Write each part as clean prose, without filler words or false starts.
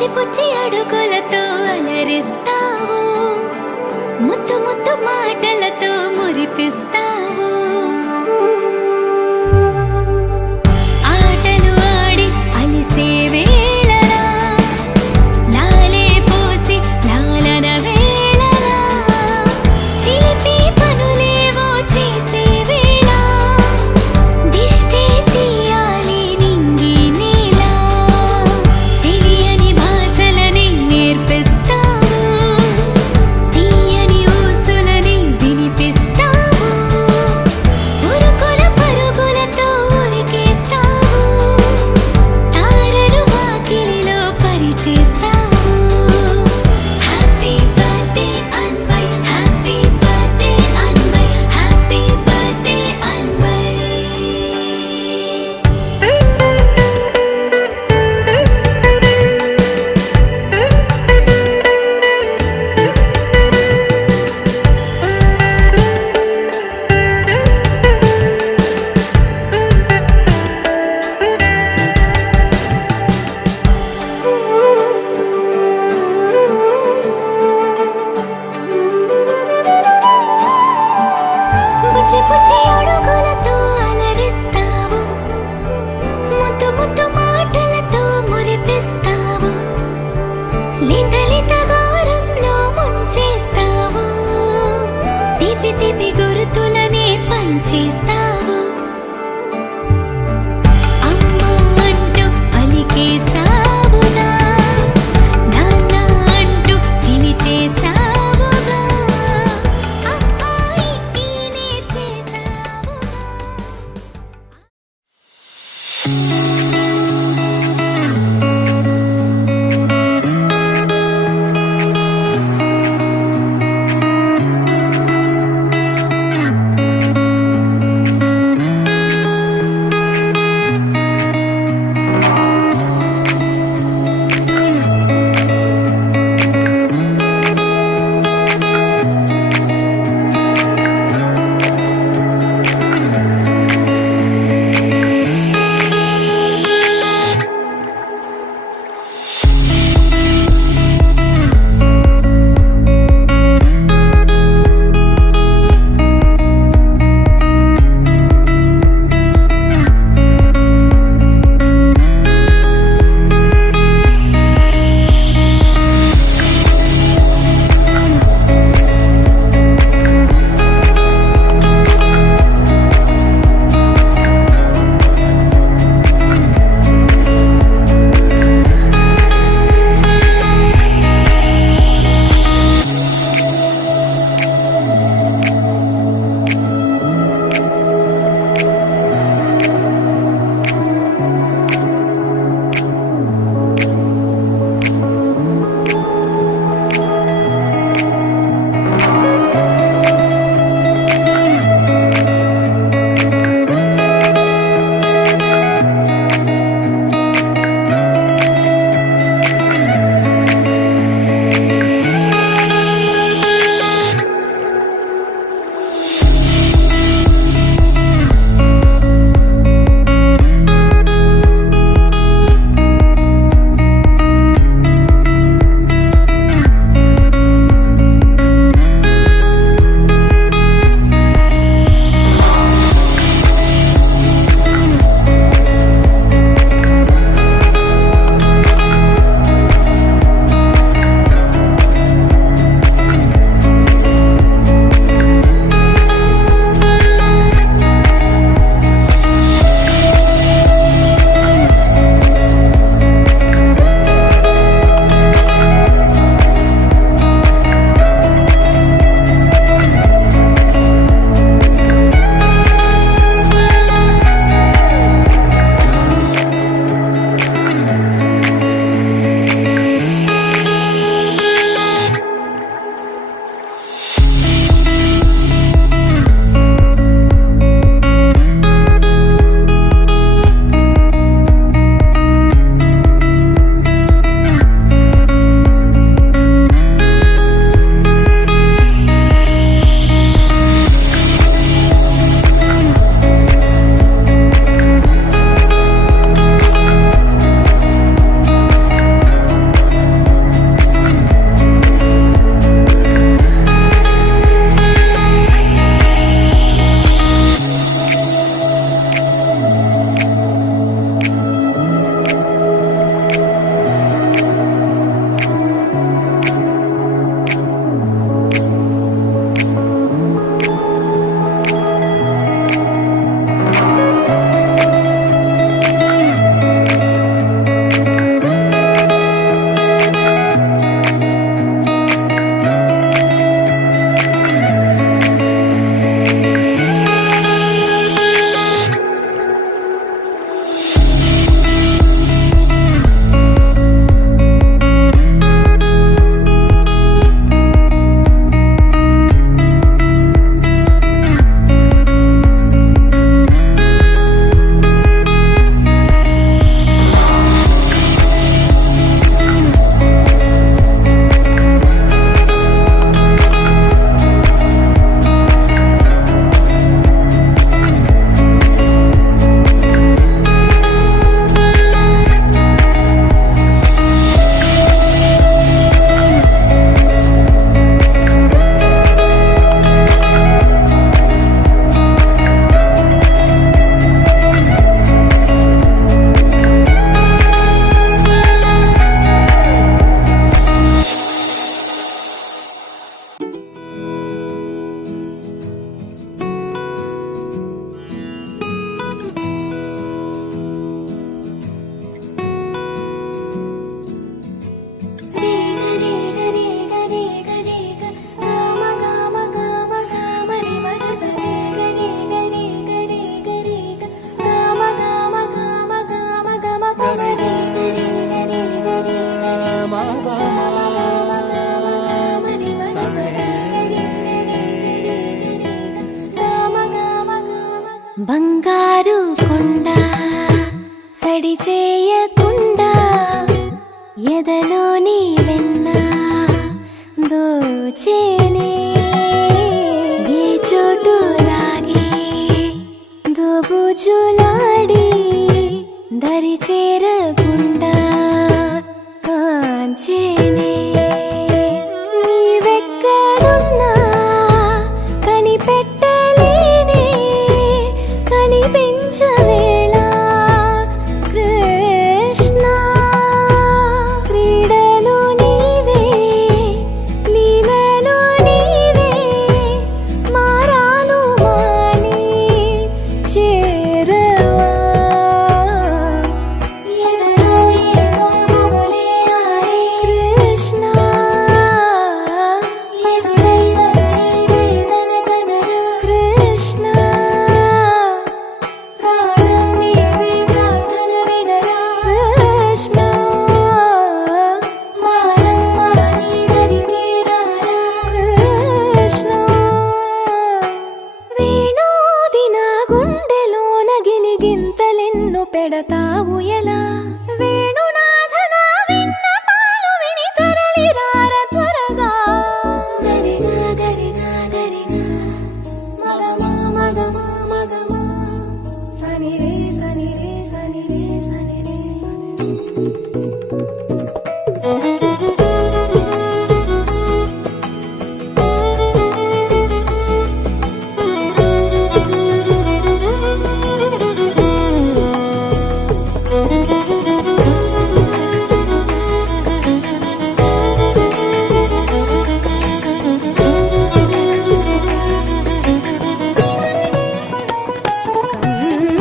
పుచ్చి పుచ్చి అడుగులతో అలరిస్తావు, ముత్తు ముత్తు మాటలతో మురిపిస్తావు. ఆటలు ఆడి అలిసే వేళలా, లాలే పోసి లాలన వేళలా, చిలిపి పనులేవో చేసే వేళ, దిష్టి తీయాలి నింగి నేల, తెలియని భాషలని నేర్పిస్తావు, తీయని ఊసులని వినిపిస్తావు, ఉరుకుల పరుగులతో ఉరికేస్తావు, తారలు వాకిలిలో పరిచేస్తావు. Happy birthday Anvay, happy birthday Anvay, happy birthday Anvay. పుచ్చి పుచ్చి అడుగులతో అలరిస్తావు, ముద్దు ముద్దు మాటలతో మురిపిస్తావు, లిత లిత గారంలో ముంచేస్తావు, తీపి తీపి గుర్తులనే పంచేస్తావు. అమ్మా అంటూ పలికేసావుగా, నాన్న అంటూ పిలిచేసావుగా, అమ్మాయి నేర్చేసావుగా. బంగారు కొండ సడి చేయకుండా ఎదలోని వెన్న దోచేనే ఏ చోటు లాగే దోబుజులాడి దరి చేరకుండా కాంచేనే నీవెక్కడున్నా కనిపెట్టలేనే కనిపించవేళ కృష్ణ క్రీడలు నీవే లీలలు నీవే మారాను మాని చేరవా కృష్ణ కృష్ణ ప్రాణం నీవే ప్రార్థన వినరా కృష్ణ మారమ్మ నీ దరి చేరారా కృష్ణ వేణోది నా గుండెలోన గిలిగింతలెన్ను పెడతావు ఎలా వేణునాథ నా విన్నపాలు విని తరలి రార త్వరగా దరిగా దరిగా దరిగా మగమా మగమా మగమా సని రే సని రే సని రే సని రే సని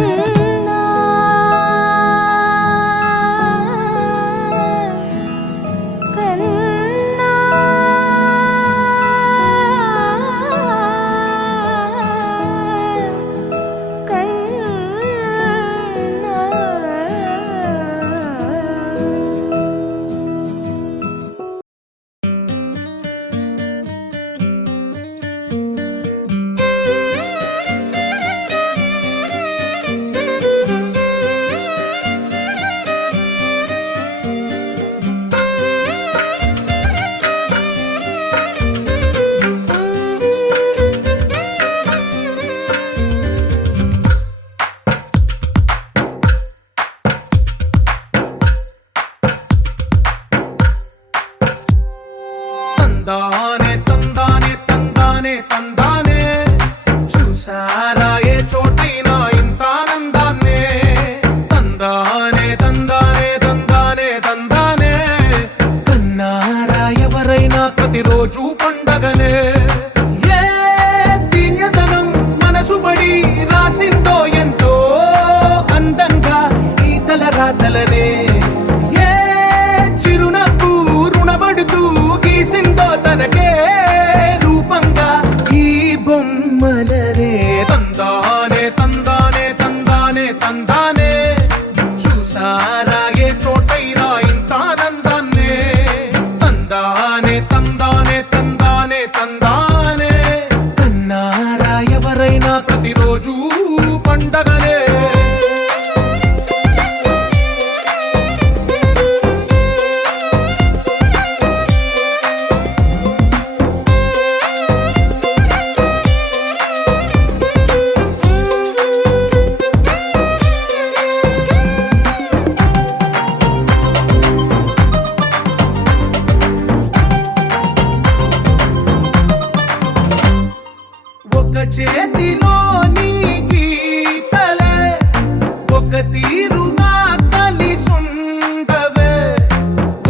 కన్నా తందానే తందానే తందానే తందానే చూసారా ఏ చోటైనా ఇంత ఆనందాన్నే తందానే తందానే తందానే తందానే కన్నారా ఎవరైనా ప్రతిరోజు పండగనే ఏ తీయదనం మనసు పడి రాసిందో ఎంతో అందంగా ఈ తల రాతలనే ఏ చిరునవ్వు రుణపడుతూ గీసిందో తనకే రూపంగా ఈ బొమ్మలనే తందానే తందానే తందానే తందానే చూసారా ఏ చోటైనా ఇంత ఆనందాన్నే తందానే తందానే తందానే తందానే కన్నారా ఎవరైనా ప్రతిరోజు పండగనే ఒక చేతిలో నీ గీతలే ఒక తీరుగా కలిసుండవే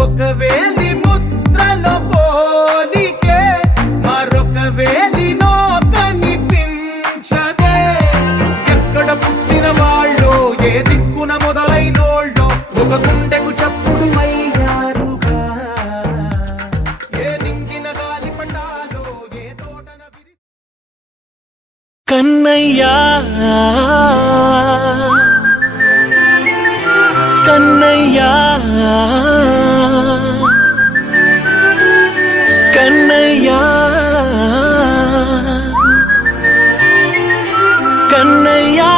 ఒక వేలి ముద్రల పోలికే మరొక వేలిలో కనిపించదే ఎక్కడ పుట్టిన వాళ్ళో ఏ దిక్కున మొదలైనోళ్ళో ఒక గుండెకు చప్పుడు అయ్యారుగా ఏ దింగిన గాలి పటాలో ఏ తోటన విరి కన్నయ్యా కన్నయ్యా కన్నయ్యా కన్నయ్యా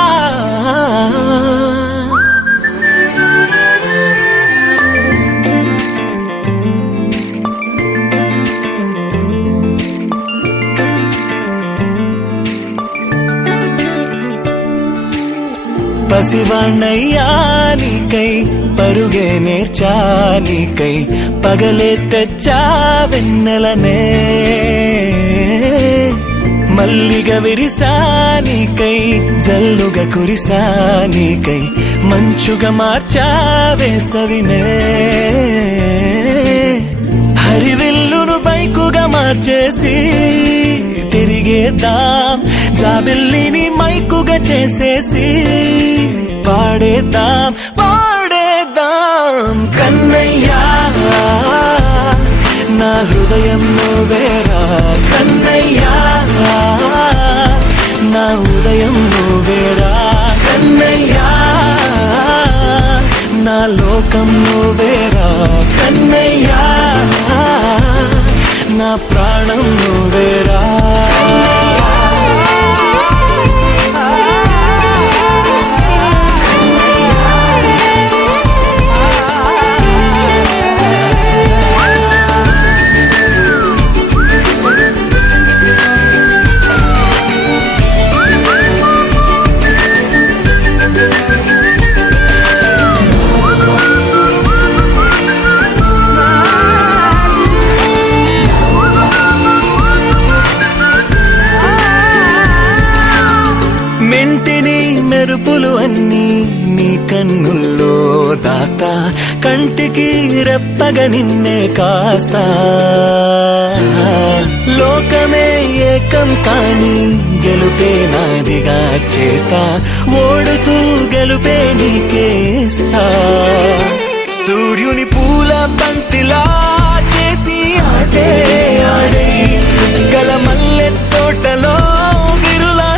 పసివాణ్ణయ్యా నీకై పరుగే నేర్చా నీకై పగలే తెచ్చా వెన్నెలనే మల్లిగ విరిసా నీకై జల్లుగా కురిసా నీకై మంచుగా మార్చా వేసవినే హరివిల్లును బైకుగా మార్చేసి తిరిగేద్దాం జాబిల్లిని మైకుగా చేసేసి పాడేద్దాం పాడేద్దాం కన్నయ్యా నా హృదయం నువ్వేరా కన్నయ్యా నా ఉదయం నువ్వేరా కన్నయ్యా నా లోకం నువ్వేరా కన్నయ్యా నా ప్రాణం నువ్వేరా మెంటిని మెరుపులు అన్నీ నీ కన్నుల్లో దాస్తా కంటికి రెప్పగా నిన్నే కాస్తా లోకమే ఏకం కాని గెలుపే నాదిగా చేస్తా ఓడుతూ గెలుపే నీకేస్తా సూర్యుని పూల బంతిలా చేసి ఆడే ఆడే చుక్కల మల్లె తోటలో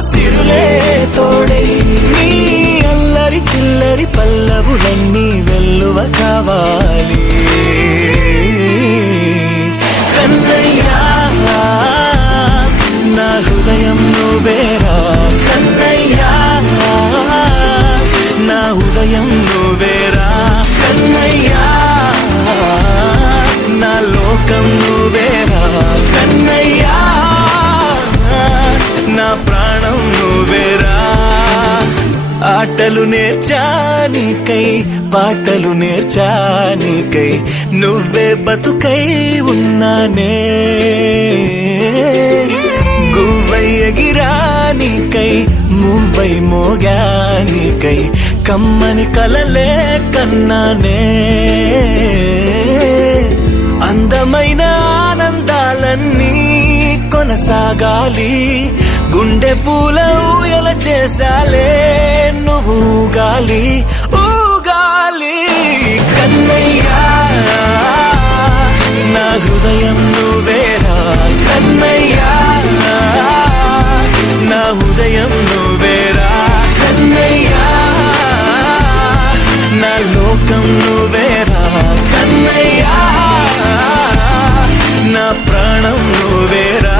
సిరులే తోడై నీ అల్లరి చిల్లరి పల్లవులన్నీ వెల్లువ కావాలి కన్నయ్యా నా హృదయం నువ్వేరా కన్నయ్యా నా ఉదయం నువ్వేరా కన్నయ్యా నా లోకం నువ్వేరా కన్నయ్యా నా ప్రాణం నువ్వేరా ఆటలు నేర్చానికై పాటలు నేర్చానికై నువ్వే బతుకై ఉన్నానే గువ్వై ఎగిరానికై మువ్వై మోగానికై కమ్మని కలలే కన్నానే అందమైన ఆనందాలన్నీ కొనసాగాలి గుండె పూల ఊయల చేసాలే నువ్వు ఊగాలి ఊగాలి కన్నయ్యా నా హృదయం నువ్వేరా కన్నయ్యా నా ఉదయం నువ్వేరా కన్నయ్యా నా లోకం నువ్వేరా కన్నయ్యా నా ప్రాణం నువ్వేరా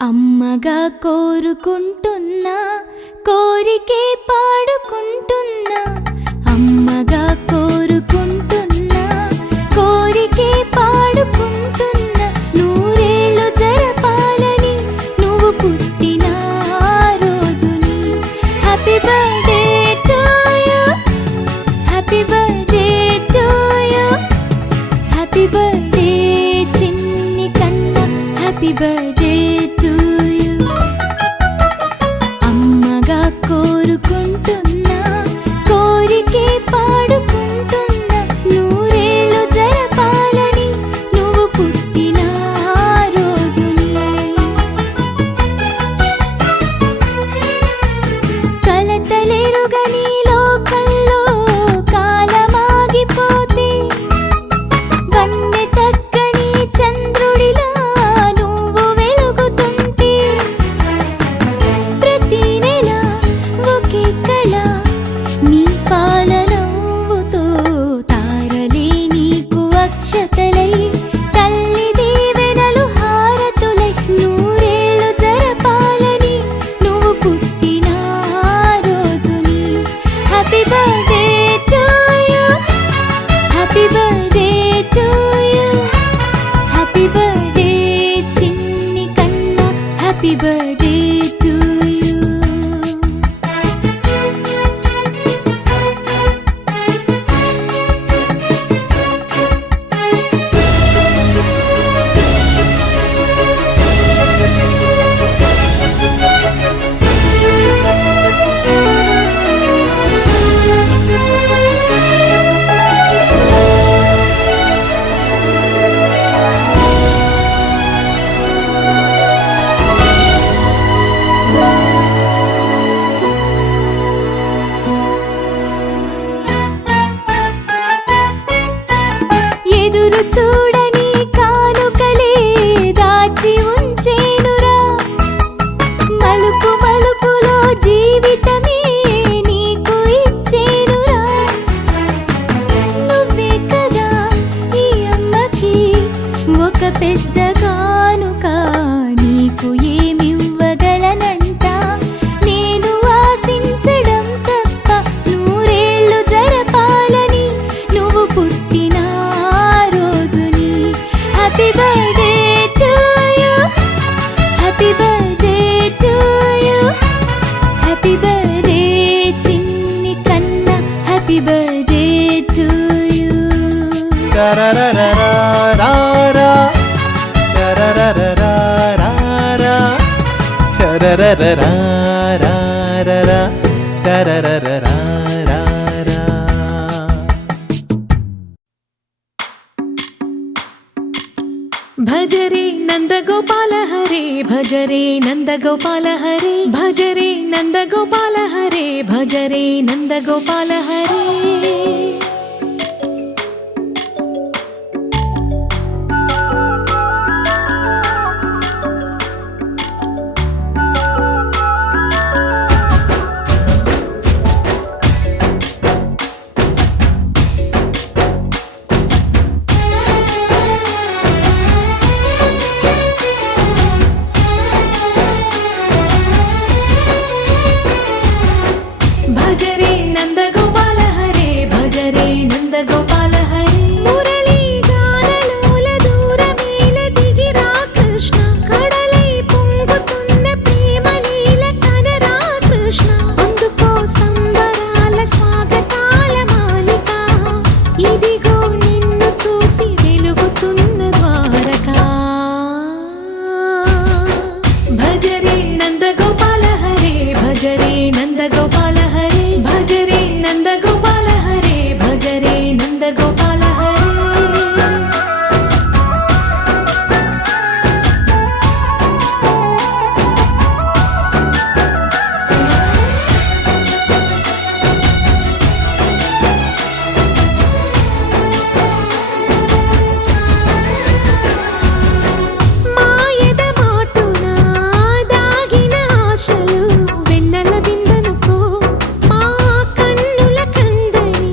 అమ్మగా కోరుకుంటున్నా కోరికే పాడుకుంటున్నా అమ్మగా కోరుకుంటున్నా కోరికే పాడుకుంటున్నా నూరేళ్ళు జరపాలని నువ్వు పుట్టిన రోజుని happy birthday to you happy birthday to you happy birthday చిన్ని కన్నా హ్యాపీ బర్త్డే టు యు అమ్మగా కోరుకుంటున్నా కోరికే పాడుకుంటున్నా నూరేళ్ళు జరపాలని నువ్వు పుట్టిన రోజుని కలతలే హ్యాపీ బర్త్డే టు యూ. ఎదురు చూడని కానుకలే దాచి ఉంచేనురా, మలుపు మలుపులో జీవితమే నీకు ఇచ్చేనురా. నువ్వే కదా ఈ అమ్మకి ఒక పెద్ద కానుక, నీకు ఏమివ్వగలనంట నేను ఆశించడం తప్ప. నూరేళ్ళు జరపాలని నువ్వు పుట్టిన రోజుని. Happy birthday to you, happy birthday to you, happy birthday చిన్ని కన్నా, హ్యాపీ బర్త్డే టు యూ. భజరే నందగోపాల హరే, భజరే నందగోపాల హరే, భజరే నందగోపాల హరే, భజరే నందగోపాల హరే. భజరే నందగోపాల హరే, భజరే నందగోపాల హరే. మురళీ గానలోల దూరమేల దిగిరా కృష్ణ, కడలై పొంగుతున్న ప్రేమ నీల కనరా కృష్ణ. అందుకో సంబరాల స్వాగతాల మాలిక, ఇదిగో నిన్ను చూసి వెలుగుతున్న ద్వారకా. భజరే నందగోపాల హరే, భజరే నందగోపాల హరే, భజరే నందగోపాల హరే, భజరే నందగోపాల హరే. మాయద మాటున దాగిన ఆశలు వెన్నెల విందనుకో, మా కన్నుల కందని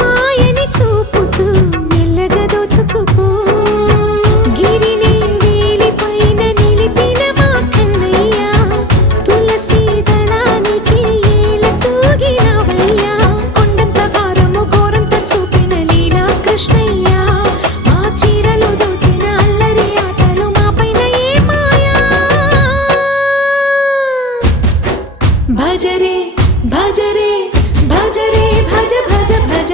మాయని చూపుతూ మెల్లగా దోచుకుపో. గిరిని వేలిపైన నిలిపిన మా కన్నయ్య, తులసి దళానికి ఏల తూగినవయ్యా. కొండంత భారము గోరంత చూపిన లీలా కృష్ణయ్య, మా చీరలు దోచిన అల్లరి ఆటలు మా పైన ఏ మాయా. భజరే భజరే భజరే భజ భజ భజ,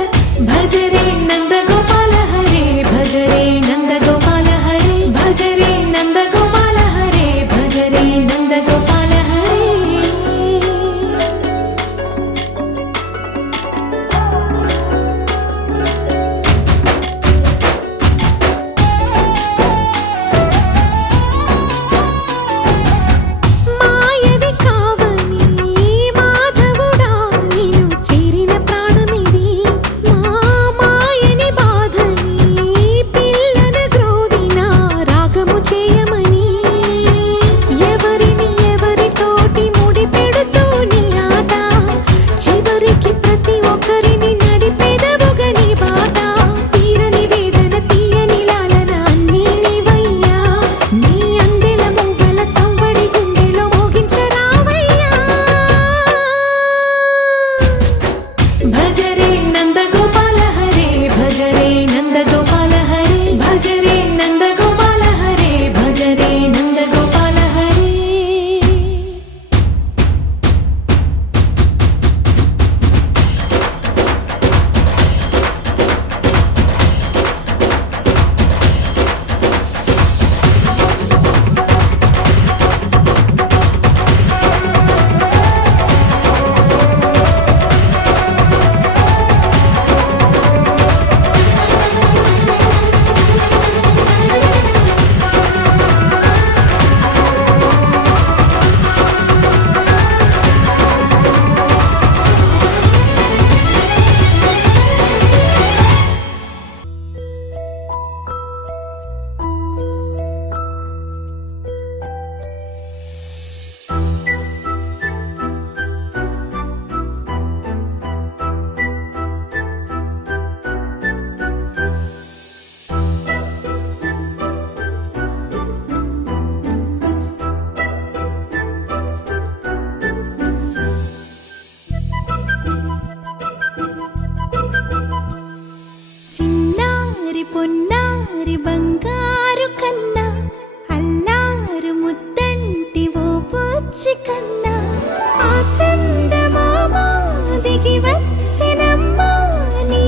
భజరే నందగోపాల హరే, భజరే నందగోపాల హరే, భజరే నందగోపాల హరే, భజరే నందగోపాల హరే. మాయవి కావని మాధవుడా, నిన్ను చేరిన ప్రాణమిది. మా మాయని బా పొన్నారి బంగారు కన్నా అల్లారు ముద్దంటి ఓ పూచి కన్నా ఆ చందమామ దిగి వచ్చినమ్మా నీ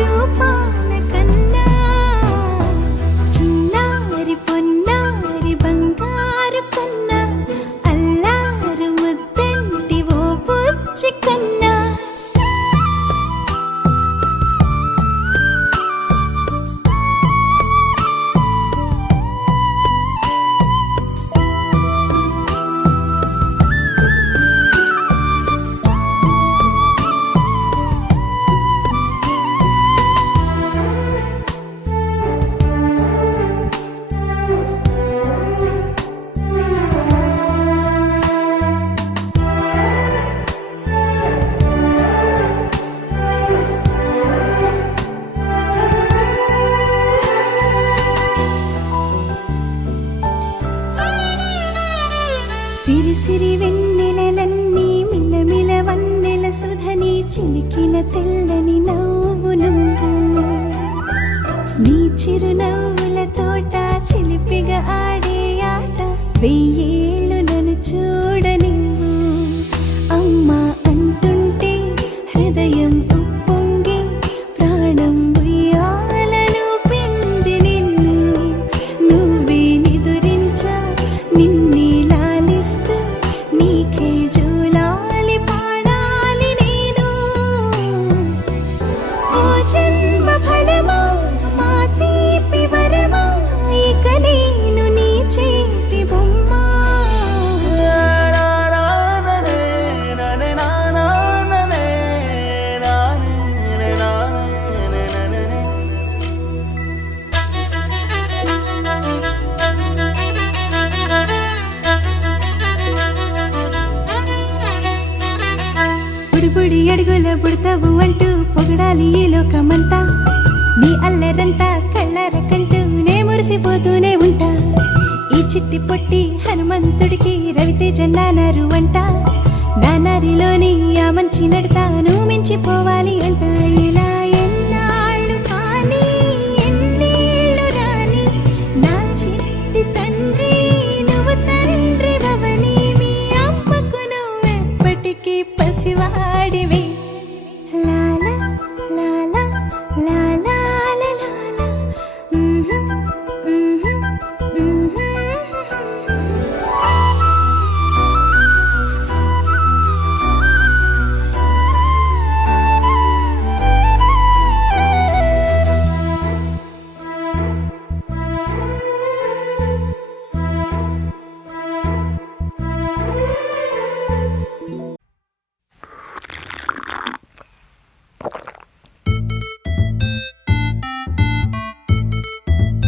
రూపాన కన్నా చిన్నారి పొన్నారి బంగారు కన్నా అల్లారు ముద్దంటి ఓ పూచి కన్నా సిరి సిరి వెన్నెలలన్నీ మిలమిల వన్నెల సుధని చిలికిన తెల్లని నవ్వు నువ్వు నీ చిరునవ్వుల తోట చిలిపిగా ఆడే ఆట వెయ్యేళ్ళు నన్ను చూడనివ్వు అమ్మా అంటుంటే హృదయం ఉప్పొంగి ప్రాణం ఉయ్యాలలో పిండి నిన్ను నువ్వే నిదురించా నిన్నే లాలిస్తూ నీకే జోలాలి పాడాలి నేను ఓ జన్మ ఫలమా మా తీపి వరమా ఇక నేను నీ చేతి బొమ్మ బుడిబుడి అడుగుల బుడతావు అంటూ పొగడాలి ఈ లోకమంతా నీ అల్లరంతా కళ్ళరకంటూ నే మురిసిపోతూనే ఉంటా ఈ చిట్టి పొట్టి హనుమంతుడికి రవితేజ నానారు అంట నానారిలోని ఆ మంచి నడతాను మించిపోవాలి అంట ఇలా ఎన్నాళ్ళు కానీ ఎన్నేళ్ళు రాని నా చిట్టి తండ్రి నువ్వు తండ్రి వవని మీ అమ్మకు నువ్వెప్పటికీ పసివాడివి లాలా లాలా లాలా లాలా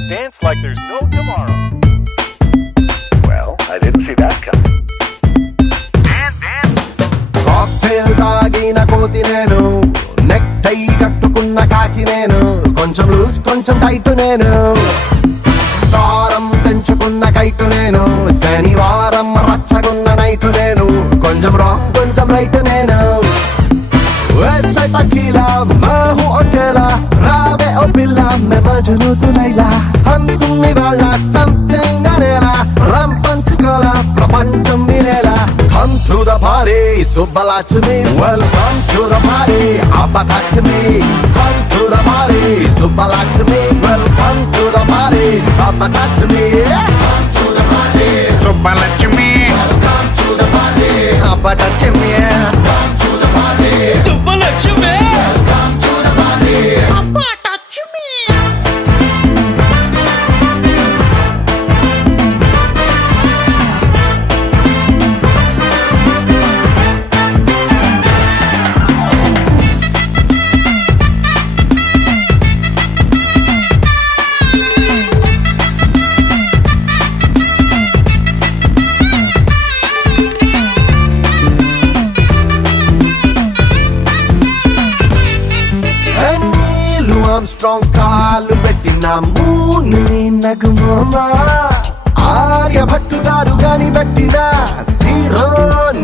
Dance like there's no tomorrow. Well, I didn't see that coming. Cocktail తాగిన కోతి నేను నెక్ టై కట్టుకున్న కాకి నేను కొంచెం లూజ్ కొంచెం టైట్ నేను దారం తెంచుకున్న కైటు నేను శనివారం రచ్చగున్న నైటు నేను కొంచెం రాంగ్ కొంచెం రైట్ నేను वैसे टकीला मैं हूँ अकेला रावे ओ पिल्ला मैं मजनू तू लैला हम तुम इवाला something अरेला ram पंचकला प्रपंचम विनेला come to the party Subbala to me welcome to the party Abba touch me come to the party Subbala to me welcome to the party Abba touch me come to the party Subbalakshmi, welcome to the party Abba touch me. come to the party Subbalakshmi come to the party Abba touch me. Armstrong కాలు పెట్టిన మూని నగుమోమా ఆర్యభట్టు గారు గాని పెట్టిన sero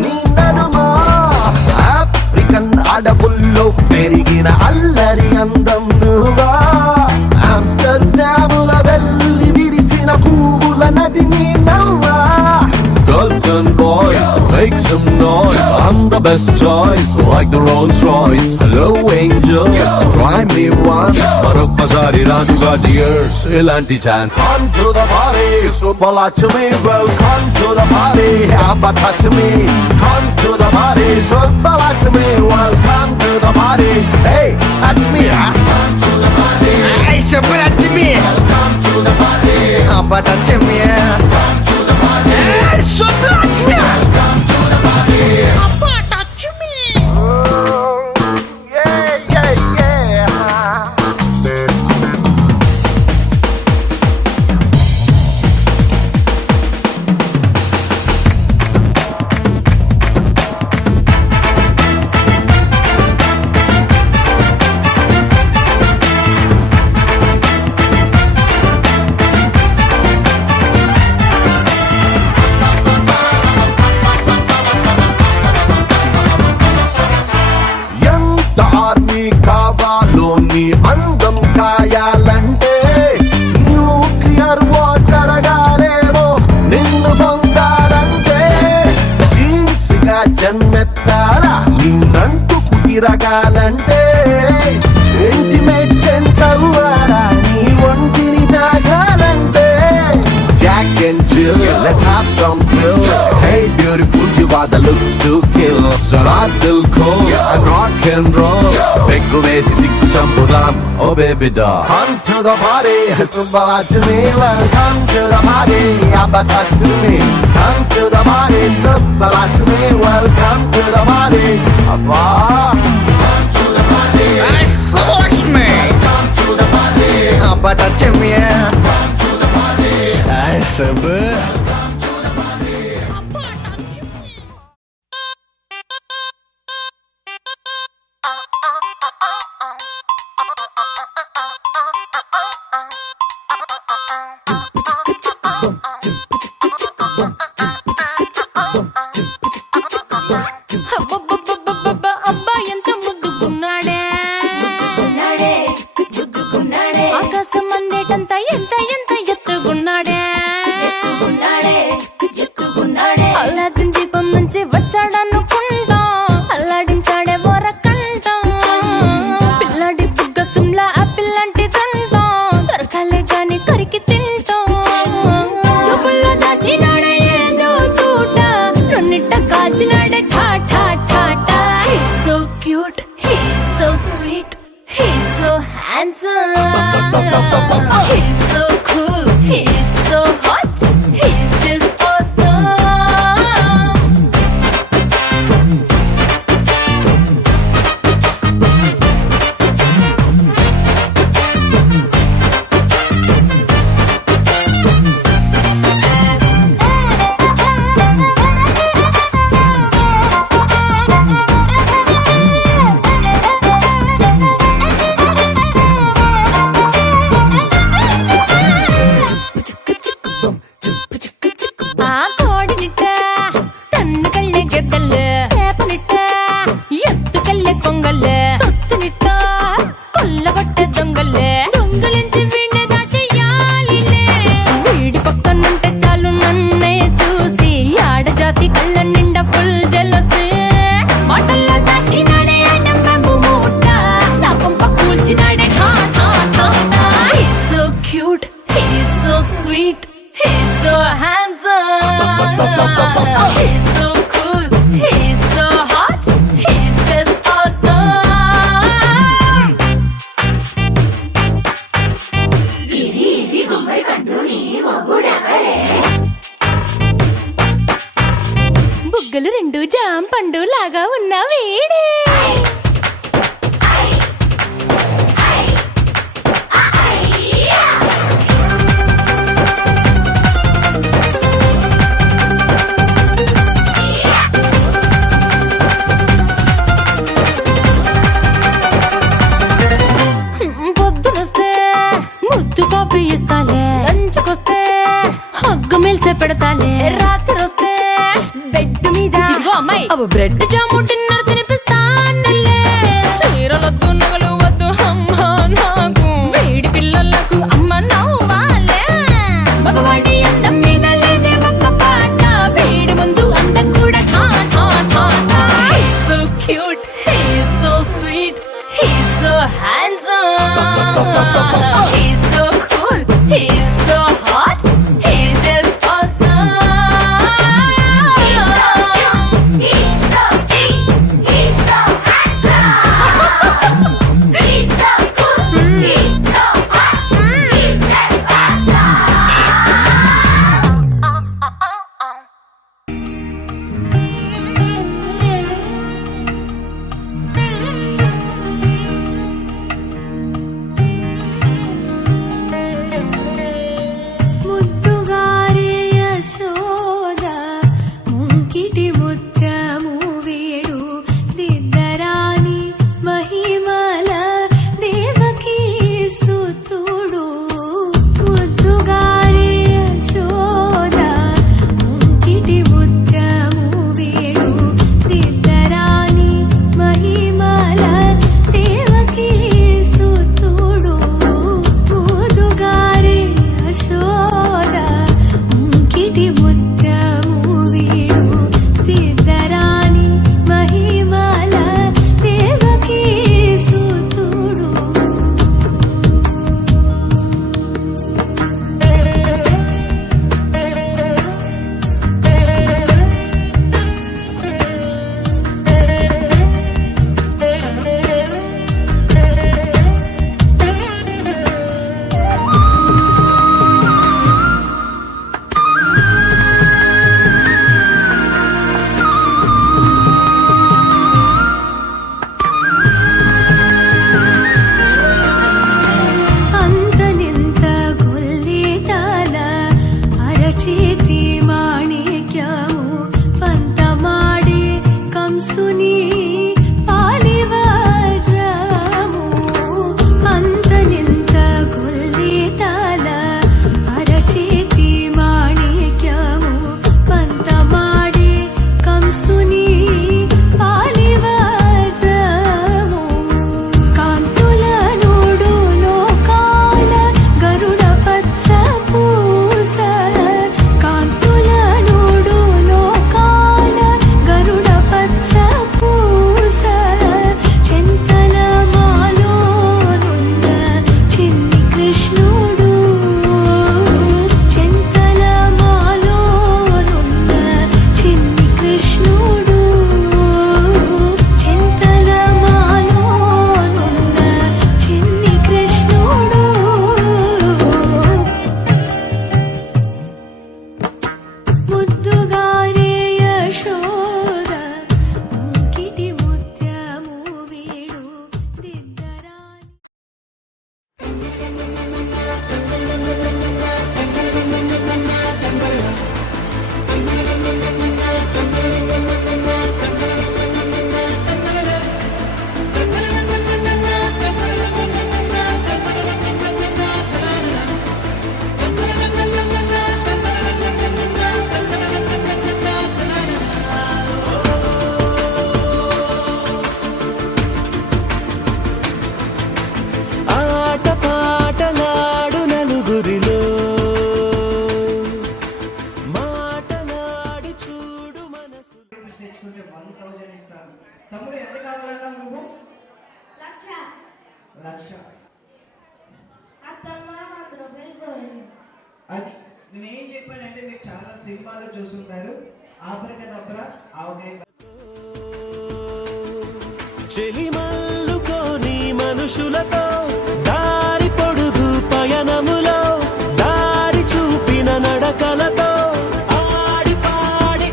నీ నడుమా African అడవుల్లో పెరిగిన అల్లరి అందం నువ్వా make some noise. I'm the best choice, like the Rolls Royce. Hello angels, try me once. Marokkasari Raju got the ears, ilanti chance. Come to the party, super to me. Welcome to the party, abba touch me. Come to the party, super to me. Welcome to the party, hey, that's me. Come to the party, Ay, super Lachmi. come to the party. Abba Lachmi. Come to the party. Ay, super Lachmi. Come to the party. Abba Lachmi. Yeah, yeah, yeah. ఎంత army కావాలో నీ అందం కాయాలంటే nuclear war జరగాలేమో నిన్ను పొందాలంటే jeans గా జన్మెత్తాలా నిన్నంటూ కుదిరగాలంటే ఇంటిమేట్స్ ఎంత అవ్వాలా నీ ఒంటిని తాగాలంటే Jack and Jill, let's have some thrill. Hey beautiful, you are the looks to kill. Sarat dil ko and rock and roll. Beggu vesi sikku champudam, oh baby doll. Come to the party, subbala to me. Welcome to the party, abba touch to me. Come to the party, subbala to me. Welcome to the party, abba. Come to the party, Ay, super Lachmi. come to the party. Abba Lachmi. Come to the party. Ay, super. అబ్బబ్బబ్బబ్బబ్బ, అబ్బా ఎంత ముద్దుకున్నాడే ఆకాశం అందేటంత ఎంత ఎంత ఎత్తుకున్నాడే Aladdin దీపం నుంచి వచ్చాడనుకుంటా అల్లాడించాడే ఓరకంట పిల్లాడి బుగ్గ సుమ్లా apple లాంటి దంట దొరకాలే గాని కరికి తింటా చూపుల్లో దాచినాడే ఏదో తూట నన్నిట్ట కాచినాడే ఠా ఠా ఠా ఠా He's so cute, he's so sweet, he's so handsome, he's so cool, he's so hot, he's just awesome. ఆ కోడినిట్ట తన్ను కళ్ళే గెద్దలు చేపనిట్ట ఎత్తుకెళ్ళే కొంగల్లే సొత్తునిట్ట కొల్లగొట్టే దొంగల్లే దొంగలించి వీణ్ణి దాచెయ్యాలిలే వీడి పక్కనుంటే చాలు నన్నే చూసి ఆడజాతి కళ్ళ నిండా ఫుల్ జెలసీ మాటల్లో దాచినాడే ఐటమ్ బాంబు మూట నా కొంప కూల్చినాడే ఠా ఠా ఠా ఠా He's so cute, he's so sweet, he's so handsome, he's so cool, he's so hot, he's just awesome. బుగ్గలు రెండు జామ పండు లాగా ఉన్న వీడే పొద్దునొస్తే ముద్దు కాఫీ ఇస్తాలే లంచుకొస్తే హగ్గు మిల్సే పెడతాలే రాత్రి వస్తే బెడ్ మీద అమ్మాయి బ్రెడ్ జాము డిన్నర్ తినిపిస్తానులే చీరలొద్దు నగలు వద్దు అమ్మా నాకు వేడి పిల్లలకు అమ్మ నవ్వాలే మగవాడి అందం మీద లేదే ఒక్క పాట వేడి ముందు అందం కూడా కంసుని పాలివాజము అంతనింత గొల్లితాల అరచేతి మాణిక్యము పంతమాడే కంసుని పాలివాజము కాంతుల నోడు లోకాల గరుడ పచ్చ పూస కాంతుల నోడు లోకాల గరుడ పచ్చ పూస చింతల మాలోనున్న చిన్ని కృష్ణుడు చింతల మాలోనున్న చిన్ని కృష్ణుడు చింతల మాలోనున్న చిన్ని కృష్ణుడు ముద్దుగారే యశోద ముకిటి ముత్యము వీడు దిద్దరాని ఆట పాటలాడు నలుగురిలో మాటలాడి చూడు మనసు తెచ్చుకుంటే 1000 ఇస్తాను. తమ్ముడు ఎంత కావాలన్నా నువ్వు లక్ష అది నేనేం చెప్పానంటే మీరు చాలా సినిమాలో చూసుంటారు ఆపరకదబ్బర ఆవకాయ చెలిమల్లుకోని మనుషులతో దారి పొడుగు పయనములో దారి చూపిన నడకలతో ఆడి పాడి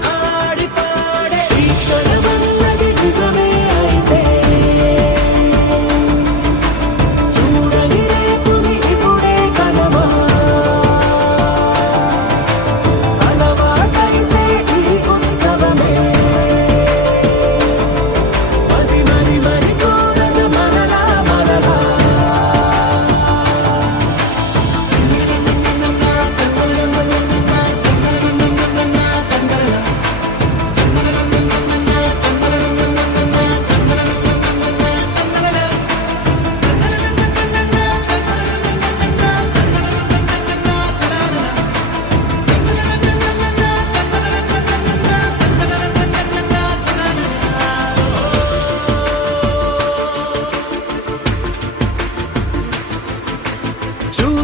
ఈ క్షణమన్నది నిజమే అయితే చూడని రేపుని ఇప్పుడే కలమా అలవాటైతే ఈ ఉత్సవమే మరి కోరన మరలా మరలా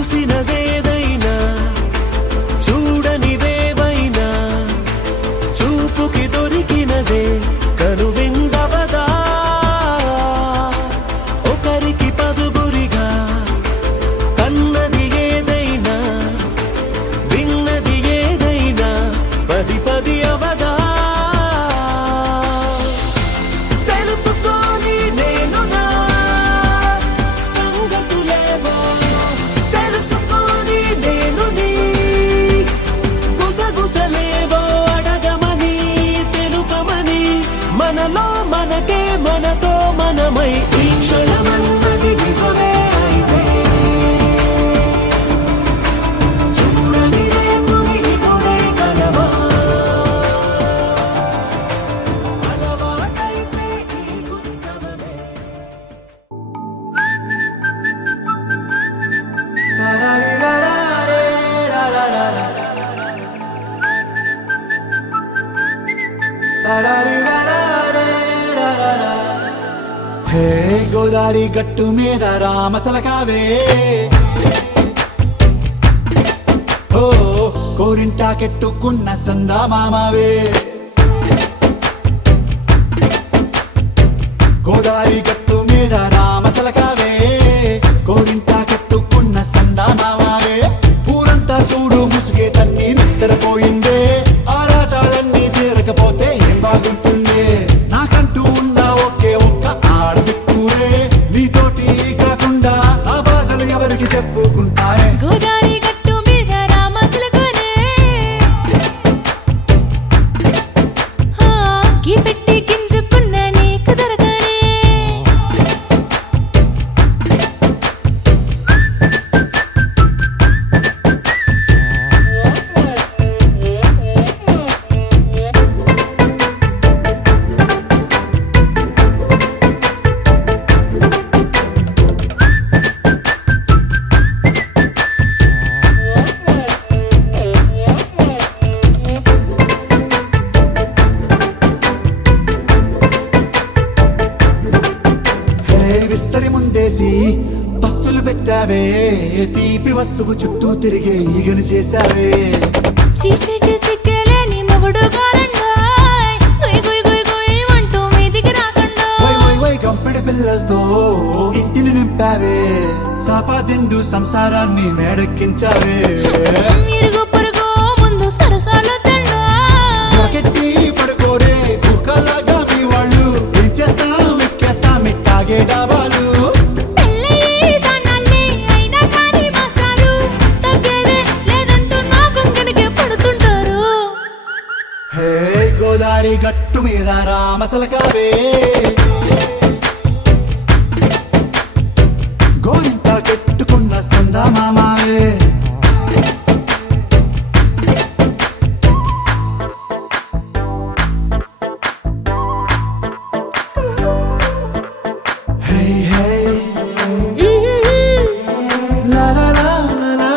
చూసినదేదైనా చూడనివేవైనా చూపుకి దొరికినదే కనువిందవదా ఒకరికి పదుగురిగా కన్నది ఏదైనా విన్నది ఏదైనా పది అవదా తెలుపుకోని నేను నా సంగతులేవో తెలుసుకొని నేను నీ గుసగుసలేవో అడగమని తెలుపమని మనలో మనకే మనతో మనమై ఈ క్షణమన్నది నిజమే అయితే చూడని రేపుని ఇప్పుడే కలవా అలవాటైతే ఈ ఉత్సవమే హే గోదారి గట్టు మీద రామసలకావే ఓ కోరింటాకెట్టుకున్న సందా మామావే గోదారి గట్టు మీద రామసలకావే కోరింటాకెట్టుకున్న సందా మామావే ఊరంతా చూడు ముసుగే తన్ని నిద్రపోయిందే ఆరాటాలన్నీ తీరకపోతే ఏం బాగుంటుందే నాకంటూ ఉన్న ఒకే ఒక్క ఆడదిక్కురే నీతోటి కాకుండా ఆ బాధలు ఎవరికి చెప్పుకుంటారే గోదారి గట్టు మీద రామసులకునే కీ పెట్టి గింజుకున్న విస్తరి ముందేసి పస్తులు పెట్టావే తీపి వస్తువు చుట్టూ తిరిగే ఈగలు చేశావే చీచీ సిగ్గలేని మొగుడు కారండాయ్ గుయ్ గుయ్ గుయ్ గుయ్ అంటూ మీదికి రాకుండా వై గంపెడి పిల్లలతో ఇంటిని నింపావే సాపాదిండు సంసారాన్ని మేడెక్కించావే ఇరుగు పొరుగు ముందు సరసాలు తండా పొరకెట్టి పడుకోరే కుక్కలాగా మీ వాళ్ళు ఏం చేస్తాం ఎక్కేస్తాం ఇట్టాగే డాబాలు పెళ్ళయి సన్నాల్ని అయినా కానీ మాస్తారు తగ్గేదే లేదంటూ నా కొంగడికే పడుతుంటారు హే గోదారి గట్టు మీద రామసలకావే గోరింట కెట్టుకున్న సందమామావే హే హే లా లా లా లా లా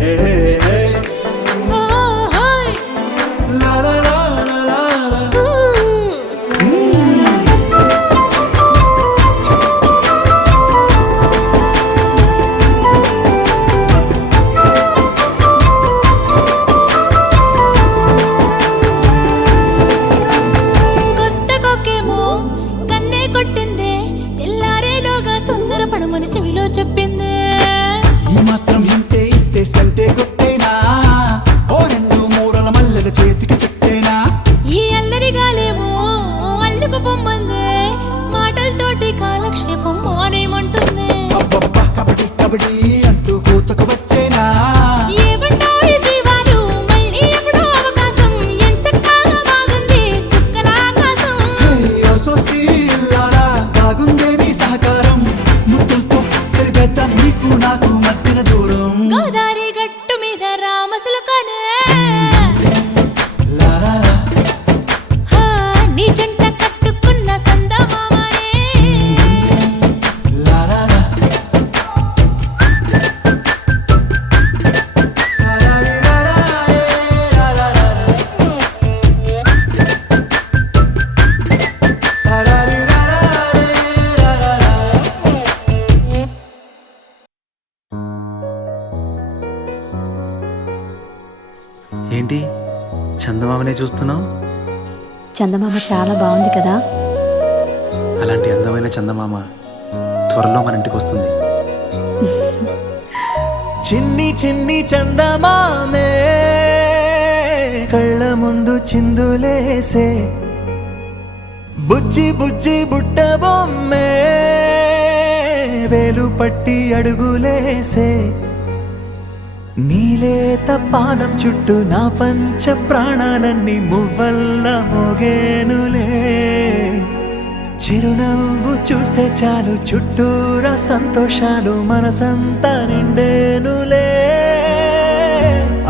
హే హే లా లా లా లా లా కొత్త కొక్కేమో కన్నే కొట్టిందే తెల్లారేలోగా తొందర పడమని చెవిలో చెప్పిందే ఈ మాత్రం ఇంటే ఇస్తే సంటే కొట్టేనా ఓ రెండు మూరల మల్లెల చేతికి చుట్టేనా ఈ అల్లరి గాలేమో అల్లుకు పొమ్మందే మాటలతోటి కాలక్షేపం మానేమంటుంది అబ్బబ్బా కబడ్డీ కబడ్డీ అంటూ కూతకు వచ్చేనా ఏమంటాయి శ్రీవారు మళ్ళీ ఎప్పుడో అవకాశం ఎంచక్కా బాగుంది చుక్కల ఆకాశం సోసి ఇల్లారా బాగుందే నీ సహకారం ముద్దులతో సరిపెద్దాం నీకు నాకు మధ్యన దూరం గోదారి గట్టు మీద రామసులకనే లారా హా, నీ జంట కట్టుకున్న సందమామనే లారా ఏంటి చందమామనే చూస్తున్నావు? చందమామ చాలా బాగుంది కదా. అలాంటి అందమైన చందమామ త్వరలో మన ఇంటికి వస్తుంది. చిన్ని చిన్ని చందమామే కళ్ళ ముందు చిందులేసే బుజ్జి బుజ్జి బుట్ట బొమ్మే వేలు పట్టి అడుగులేసే నీలేత పానం చుట్టూ నా పంచ ప్రాణాలన్నీ మువ్వల్ల మోగేనులే చిరునవ్వు చూస్తే చాలు చుట్టూరా సంతోషాలు మనసంతా నిండేనులే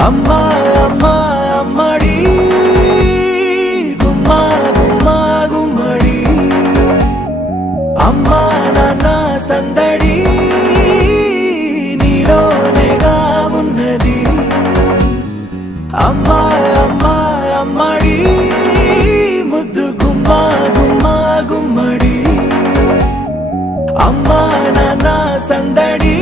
అమ్మా అమ్మా అమ్మడి గుమ్మా గుమ్మా గుమ్మడి అమ్మా నాన్న సందడి నీలోనేగా ఉన్నది అమ్మా అమ్మా అమ్మడి ముద్దు గుమ్మా గుమ్మా గుమ్మడి అమ్మా నాన్న సందడి